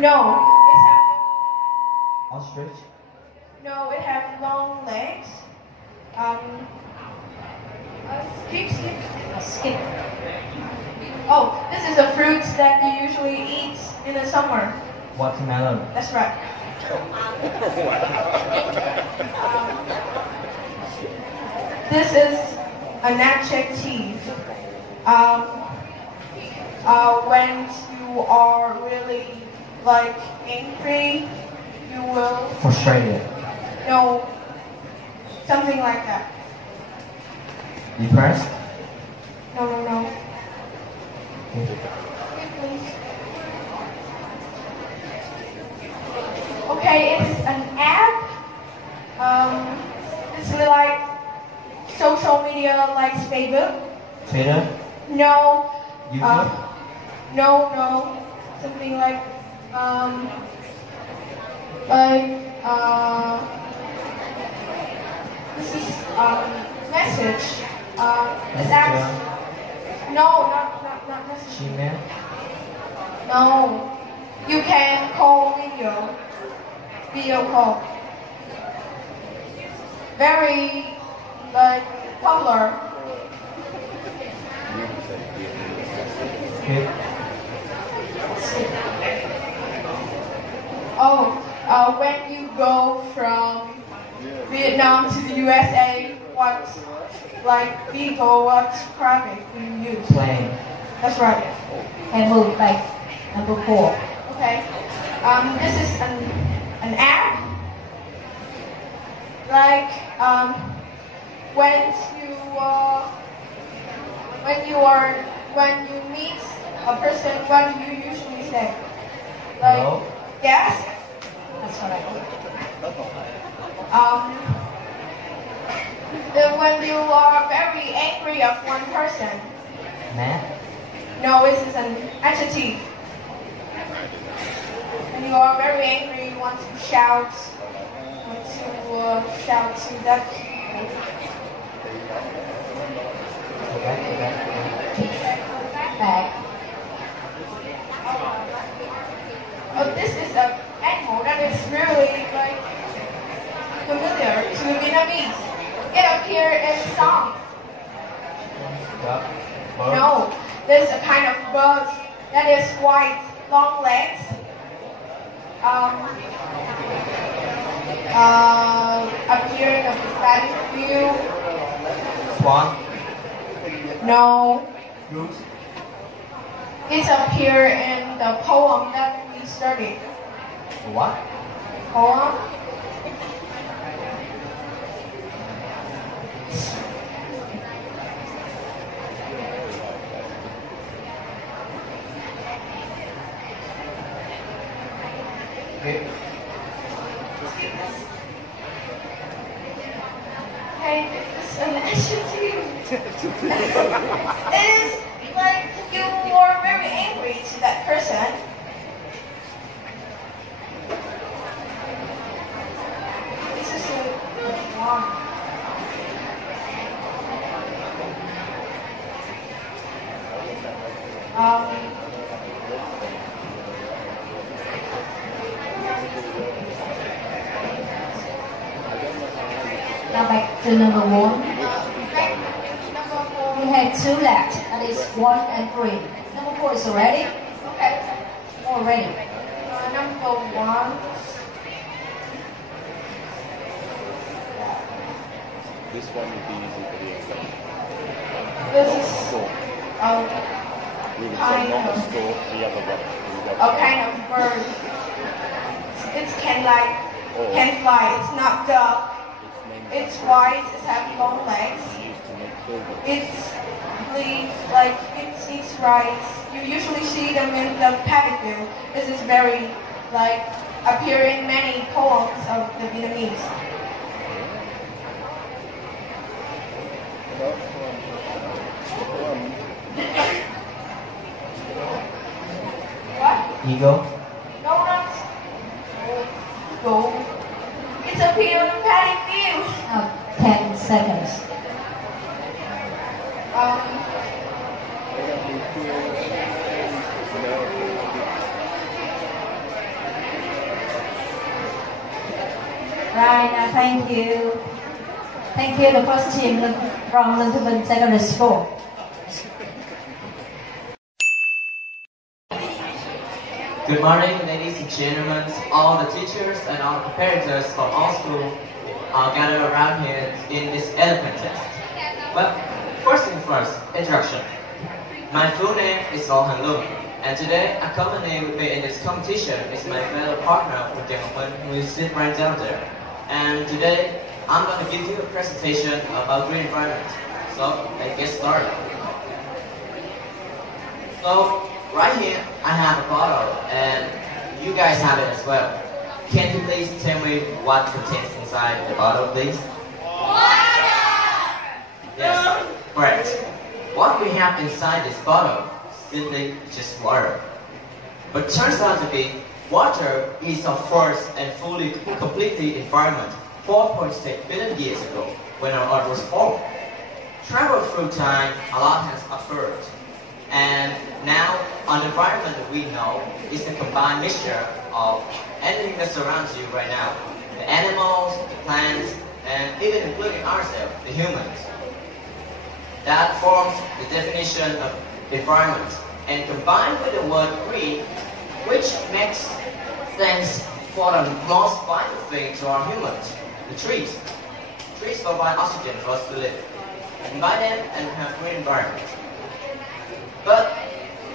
No, it have Ostrich. no, it have long legs. Um, skip. Oh, this is a fruit that you usually eat in the summer. Watermelon. That's right. This is an adjective. When you are really like angry, you will Frustrated. no something like that. Depressed. No. Okay. Please. Okay, it's an app. It's like social media like Facebook. Twitter. No. YouTube. No. Something like like this is message. It's Messenger. no, not message. Gmail. No. You can call video call. Very like popular. Skip. When you go from Vietnam to the USA, what like vehicle, what traffic do you use? Plane. That's right. And move like number 4. Okay. This is an app. Like when you meet a person, what do you usually say? Like Hello. yes. That's right. When you are very angry of one person. Mad. No, this is an adjective. When you are very angry, you want to shout to that. Back. Oh, this is an animal that is really like familiar to Vietnamese. It appears in songs. Duck. Bird. No, there's a kind of bird that is white, long legs. Appear in a battlefield. Swan. No, Goose. it appear in the poem that we studied. What? Poem. Okay. Hey, it's an adjective. It is like you are very angry to that person. This is a one. Now back to number 1. Number We 4. have 2 left. That is 1 and 3. Number 4 is already? Okay. Already. Number 1. This one would be easy for the exam. This Not a is stork. We would say kind not a of stork, the other one. a kind of bird. It can Or fly. It's not duck. it's named It's after white. It has long legs. used to make buildings. It's leaves like it's rice. You usually see them in the paddock field. This is very like appear in many poems of the Vietnamese. What? Eagle. No, not go. It's appear in paddock field. 10 seconds. Right, thank you. Thank you, the first team from Luong The Vinh Secondary School. Good morning, ladies and gentlemen, all the teachers and all the parents from all schools are gathered around here in this elephant test. Well, first thing first, introduction. My full name is Luong, and today accompanying with me in this competition is my fellow partner from Luong The Vinh, who is sitting right down there. And today, I'm going to give you a presentation about green environment. So, let's get started. So, right here, I have a bottle, and you guys have it as well. Can you please tell me what contains inside the bottle, please? Water! Yes, correct. What we have inside this bottle is simply just water. But turns out to be, water is our first and fully completely environment 4.6 billion years ago, when our Earth was formed. Travel through time, a lot has occurred. And now, an environment that we know is a combined mixture of anything that surrounds you right now. The animals, the plants, and even including ourselves, the humans. That forms the definition of environment. And combined with the word green, which makes sense for the most vital thing to our humans, the trees. Trees provide oxygen for us to live. And by them, and have green environment. But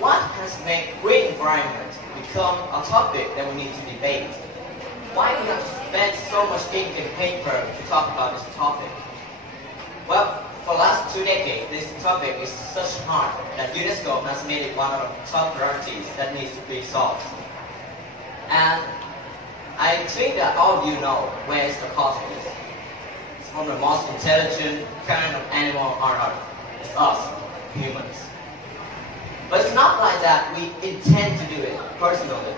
what has made green environment become a topic that we need to debate? Why do we have to spend so much ink and paper to talk about this topic? Well, for the last 2 decades, this topic is such hard that UNESCO has made it one of the top priorities that needs to be solved. And I think that all of you know where is the cause of this. It's from the most intelligent kind of animal on Earth. It's us, humans. But it's not like that we intend to do it personally.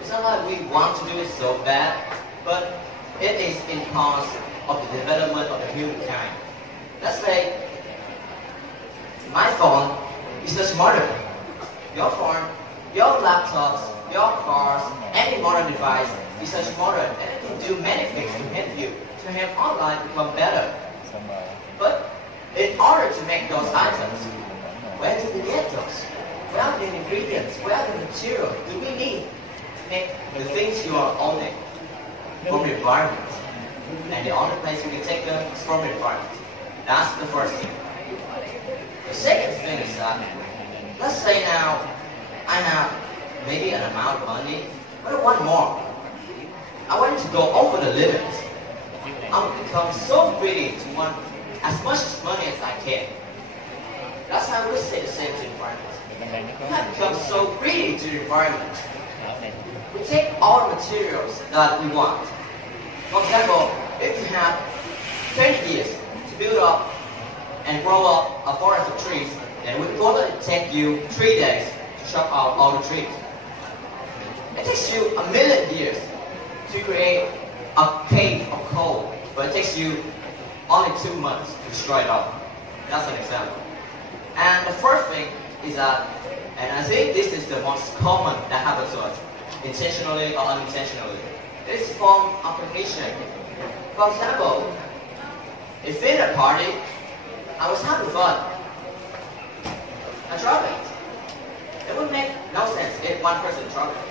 It's not like we want to do it so bad, but it is in cause of the development of the humankind. Let's say my phone is a smarter. Your phone, your laptops, your cars, any modern device is a smarter, and it can do many things to help you, to help online become better. But in order to make those items, where do we get those? Where are the ingredients? Where are the materials do we need to make the things you are owning from the environment? And the only place we can take them is from the environment. That's the first thing. The second thing is that, let's say now, I have maybe an amount of money, but I want more. I want to go over the limits. I will become so greedy to want as much money as I can. That's how we say the same to the environment. We have become so greedy to the environment. We take all the materials that we want. For example, if you have 20 years to build up and grow up a forest of trees, then it will only take you 3 days to chop out all the trees. It takes you 1,000,000 years to create a cave of coal, but it takes you only 2 months to destroy it all. That's an example. And the first thing is that, and I think this is the most common that happens to us, intentionally or unintentionally, it's from application. For example, if in a party, I was having fun, I drop it. It would make no sense if one person dropped it.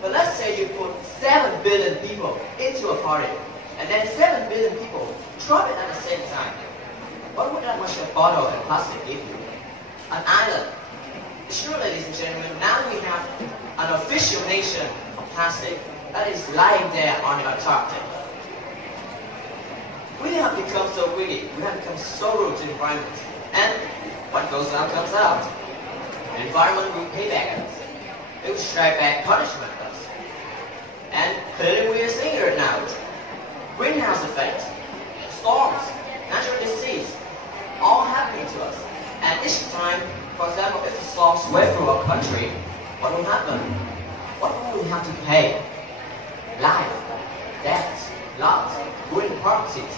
But let's say you put 7 billion people into a party, and then 7 billion people drop it at the same time. What would that much of bottle and plastic give you? An island. Sure, ladies and gentlemen, now we have an official nation of plastic that is lying there on the Antarctic. We have become so greedy, we have become so rude to the environment. And what goes out comes out. The environment will pay back us. It will strike back punishment at us. And clearly we are seeing it now. Greenhouse effect, storms, natural disease, all happening to us. And each time, for example, if the storm swept through our country, what will happen? What will we have to pay? Life, death, loss, ruined properties,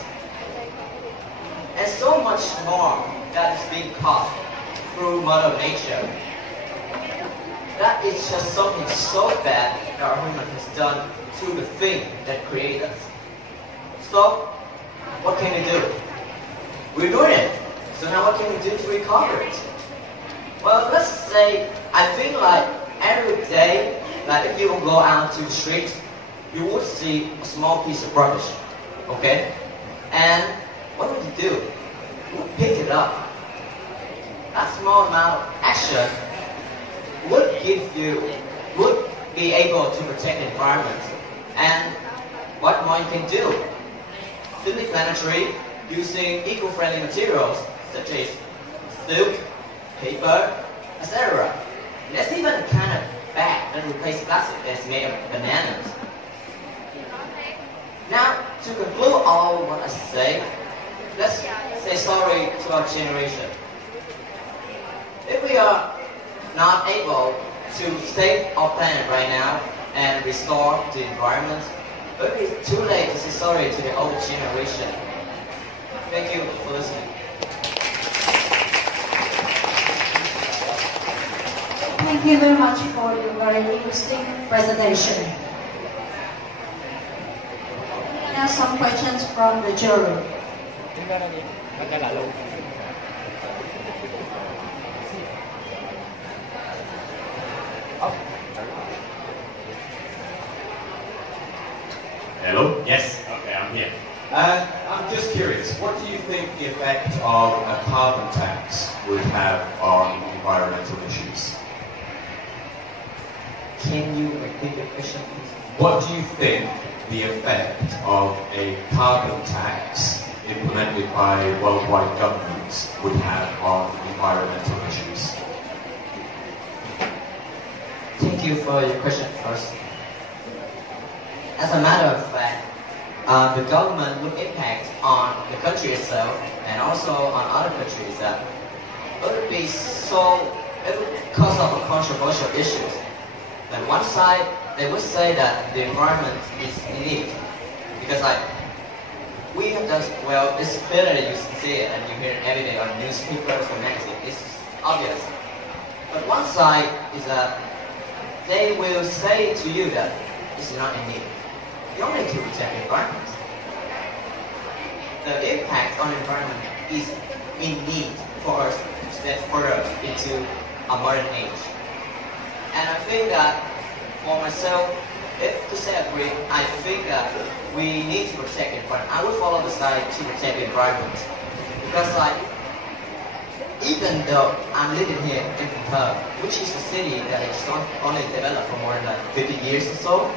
and so much more that is being caused through Mother Nature. That is just something so bad that our human has done to the thing that created us. So, what can we do? We're doing it. So now what can we do to recover it? Well, let's say, I think like every day, like if you go out to the street, you would see a small piece of rubbish, okay? And what would you do? You would pick it up. That small amount of action would be able to protect the environment. And what more you can do? Simply planetary, using eco-friendly materials such as silk, paper, etc. There's even a kind of bag that replaces plastic that's made of bananas. Now, to conclude all what I say, let's say sorry to our generation. If we are not able to save our planet right now and restore the environment, but it's too late to say sorry to the older generation. Thank you for listening. Thank you very much for your very interesting presentation. Now some questions from the jury. Hello? Yes? Okay, I'm here. I'm just curious, what do you think the effect of a carbon tax would have on environmental issues? Can you repeat your question, please? What do you think the effect of a carbon tax implemented by worldwide governments would have on environmental issues? Thank you for your question first. As a matter of fact, the government would impact on the country itself and also on other countries that it would cause up controversial issues. On one side, they would say that the environment is unique because we have done well. It's clear that you see it and you hear it every day on newspapers or magazines. It's obvious. But one side is that they will say to you that it's not unique. You only need to protect the environment. The impact on the environment is in need for us to step further into a modern age. And I think that for myself, if to say agree, I think that we need to protect the environment. I would follow the side to protect the environment. Because even though I'm living here in Perth, which is a city that is only developed for more than 50 years or so,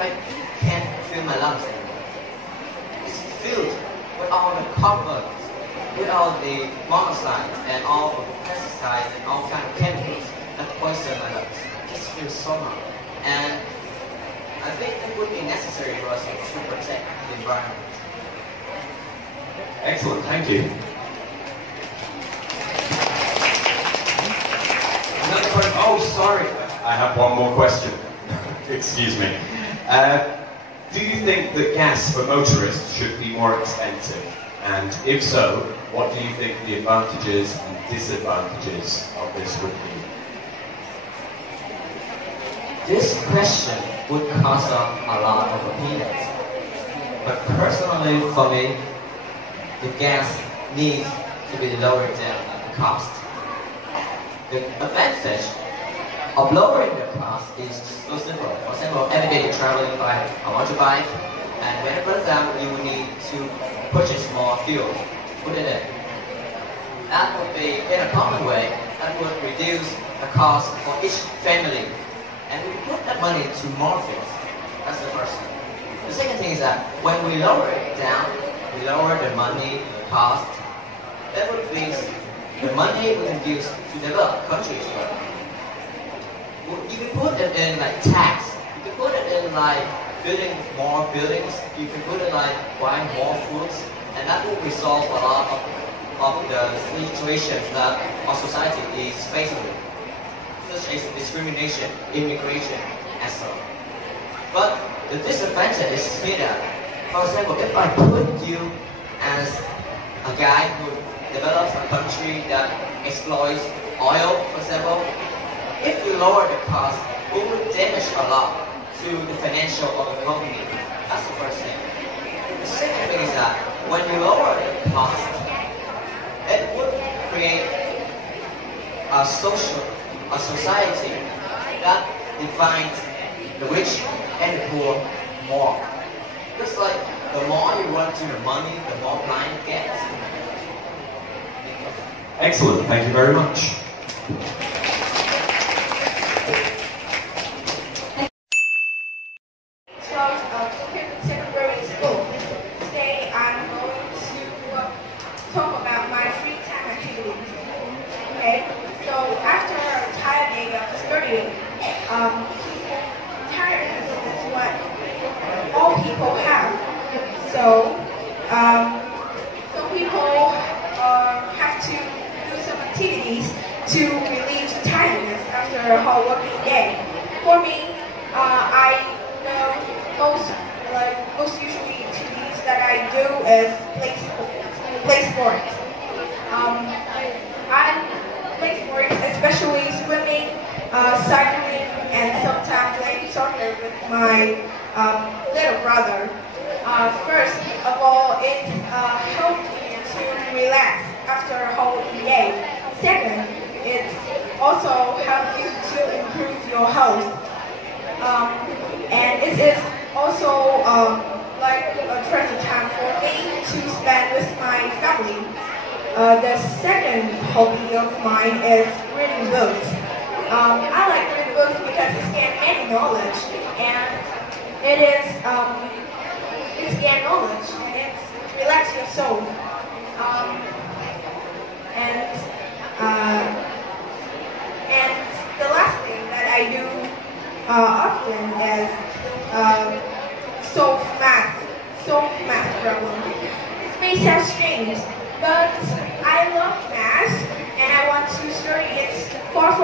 I can't feel my lungs anymore. It's filled with all the carbon, with all the monoxide and all of the pesticides and all kind of chemicals that poison my lungs. It just feels so much. And I think it would be necessary for us to protect the environment. Excellent, thank you. Another question. Oh, sorry. I have one more question. Excuse me. Do you think that gas for motorists should be more expensive? And if so, what do you think the advantages and disadvantages of this would be? This question would cause a lot of opinions. But personally, for me, the gas needs to be lowered down the cost. The advantage of lowering the cost is so simple. For example, every day you're traveling by a motorbike, and when it runs out, you will need to purchase more fuel to put it in. That would be, in a common way, that would reduce the cost for each family. And we put that money to more things. That's the first thing. The second thing is that when we lower it down, we lower the money, the cost, that would be the money we can use to develop countries. You can put it in like tax. You can put it in like building more buildings. You can put it like buying more foods, and that will resolve a lot of the situations that our society is facing with, such as discrimination, immigration, and so on. But the disadvantage is here that, for example, if I put you as a guy who develops a country that exploits oil, for example, if you lower the cost, it would damage a lot to the financial of the company. That's the first thing. The The second thing is that when you lower the cost, it would create a society that defines the rich and the poor more. Just like the more you run to the money, the more blind it gets. Excellent, thank you very much. Secondary school. Today I'm going to talk about my free time activities. Okay, so after a tired day of studying, tiredness is what all people have. So, people have to do some activities to relieve tiredness after a hard working day. For me, most usually activities that I do is play sports. I play sports, especially swimming, cycling, and sometimes playing soccer with my little brother. First of all, it helps me to relax after a whole day. Second, it also helps you to improve your health. And it is also like a treasure time for me to spend with my family. The second hobby of mine is reading books. I like reading books because it gains many knowledge, and it's gain knowledge and it relax your soul. And the last thing that I do often is solve math problems. It may sound strange, but I love math and I want to study it far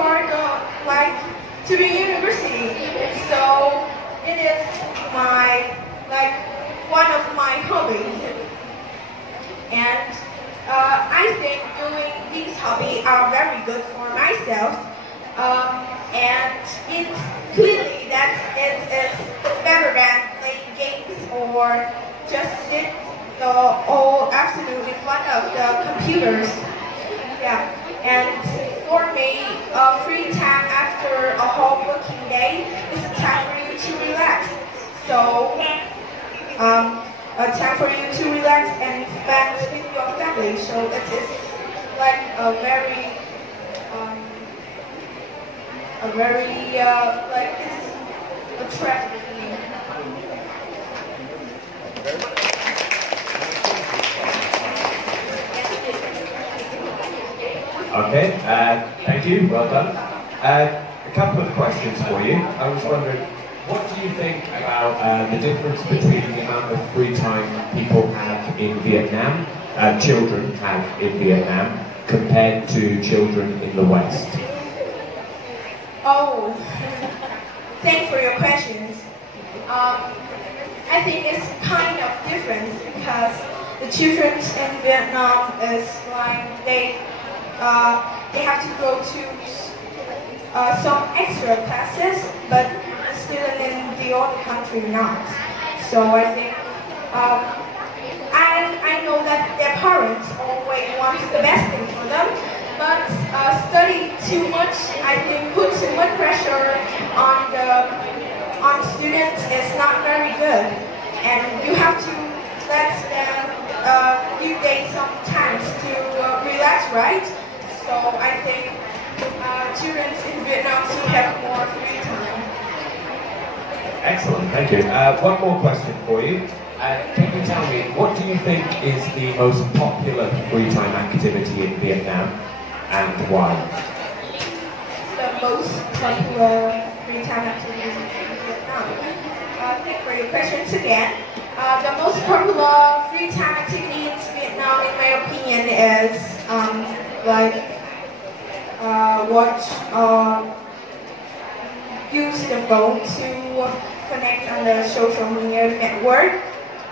to the university. So it is one of my hobbies. And I think doing these hobbies are very good for myself. And it's clearly that it is better than playing games or just sit the whole afternoon in front of the computers. Yeah, and for me, free time after a whole working day is a time for you to relax. So, a time for you to relax and spend with your family. So it is like a very it's a treasure for me. Okay, thank you, well done. A couple of questions for you. I was wondering, what do you think about the difference between the amount of free time people have in Vietnam, children have in Vietnam, compared to children in the West? Oh, thanks for your questions. I think it's kind of different because the children in Vietnam is like they have to go to some extra classes, but the student in the other country not. So I think I know that their parents always want the best thing for them, but study too much, I think, put too much pressure on students is not very good, and you have to let them give them some time to relax, right? So I think children in Vietnam should have more free time. Excellent, thank you. One more question for you. Can you tell me, what do you think is the most popular free time activity in Vietnam and why? The most popular free time activity in Vietnam. Thank you for your questions again. The most popular free time activity in Vietnam, in my opinion, is use the phone to connect on the social media network.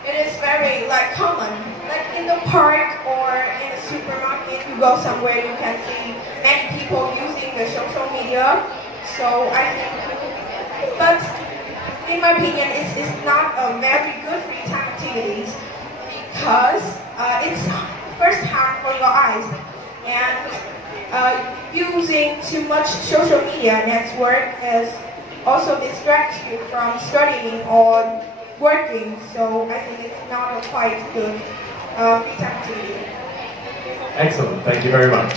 It is very common. Like in the park or in a supermarket, you go somewhere, you can see many people using the social media. So I think, but in my opinion, it's not a very good free time activity. because it's first harm for your eyes, and using too much social media network is also distracts you from studying or working. So I think it's not a quite good free time activity. Excellent. Thank you very much.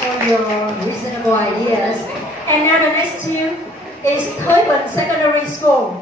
For your reasonable ideas. And now the next team is Thới Bình Secondary School.